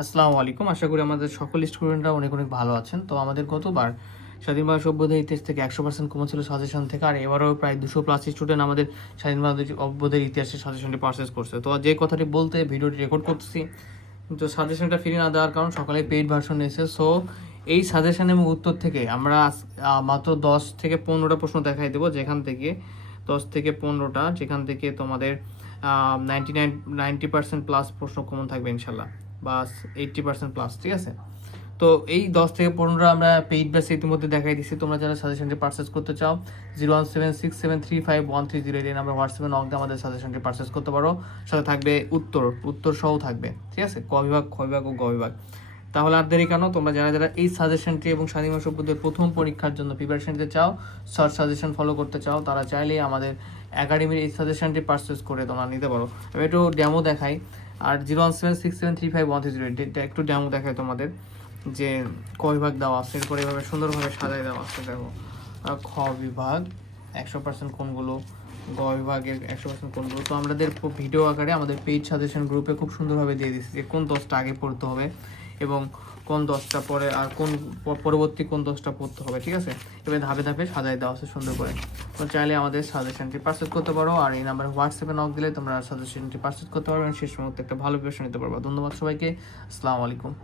আসসালামু আলাইকুম। আশা করি আমাদের সকল স্টুডেন্টরা অনেক অনেক ভালো আছেন। তো আমাদের গতবার স্বাধীন বাংলা সভ্যদের ইতিহাস থেকে একশো পার্সেন্ট কমন ছিল সাজেশন থেকে, আর এবারও প্রায় দুশো প্লাস স্টুডেন্ট আমাদের স্বাধীন বাংলা সভ্যদের ইতিহাসের সাজেশনটি পারচেস করছে। তো যে কথাটি বলতে ভিডিওটি রেকর্ড করতেছি, তো সাজেশনটা ফ্রি না দেওয়ার কারণ সকালে পেইড ভার্সন এসে সো এই সাজেশন এবং উত্তর থেকে আমরা মাত্র দশ থেকে পনেরোটা প্রশ্ন দেখাই দেবো যেখান থেকে, দশ থেকে পনেরোটা, যেখান থেকে তোমাদের ninety nine ninety percent plus প্রশ্ন কমন থাকবে ইনশাল্লাহ। বা এইটটি পার্সেন্ট প্লাস ঠিক আছে? তো এই দশ থেকে পনেরো আমরা পেইড ব্যাসে ইতিমধ্যে দেখাই দিচ্ছি তোমরা যারা সাজেশনটি পারচেস করতে চাও zero one seven six seven three five one three zero এই নাম্বার হোয়াটসঅ্যাপে নক দিয়ে আমাদের সাজেশনটি পারচেস করতে পারো। সাথে থাকবে উত্তর উত্তর সহ থাকবে, ঠিক আছে? ক বিভাগ, খ বিভাগ ও গ বিভাগ। তাহলে আর দেরি কেন? তোমরা যারা যারা এই সাজেশনটি এবং স্বাধীন সভ্যদের প্রথম পরীক্ষার জন্য প্রিপারেশন নিতে চাও সার্চ সাজেশন ফলো করতে চাও, তারা চাইলেই আমাদের একাডেমির এই সাজেশনটি পারচেস করে তোমরা নিতে পারো। আমি একটু ডেমো দেখাই। আর zero one seven six seven three five one three zero এটা একটু ডেমো দেখায় তোমাদের, যে ক বিভাগ দেওয়া আছে, এরপরে এভাবে সুন্দরভাবে সাজাই দেওয়া আছে, দেখো। খ বিভাগ, একশো পার্সেন্ট কোনগুলো, গ বিভাগের একশো পার্সেন্ট কোনগুলো। তো আমাদের ভিডিও আকারে আমাদের পেইড সাজেশন গ্রুপে খুব সুন্দরভাবে দিয়ে দিচ্ছি যে কোন দশটা আগে পড়তে হবে এবং কোন দশটা পরে আর কোন পরবর্তী কোন দশটা পড়তে হবে, ঠিক আছে? এবার ধাপে ধাপে সাজাই দেওয়া আছে সুন্দর করে। তো চাইলে আমাদের সাজেশনটি পার্সেস করতে পারো আর এই নাম্বার হোয়াটসঅ্যাপে নক দিলে তোমরা সাজেশনটি পারচেস করতে পারো। শেষ মুহূর্তে একটা ভালো প্রিপারেশন নিতে পারব। ধন্যবাদ সবাইকে। আসসালামু আলাইকুম।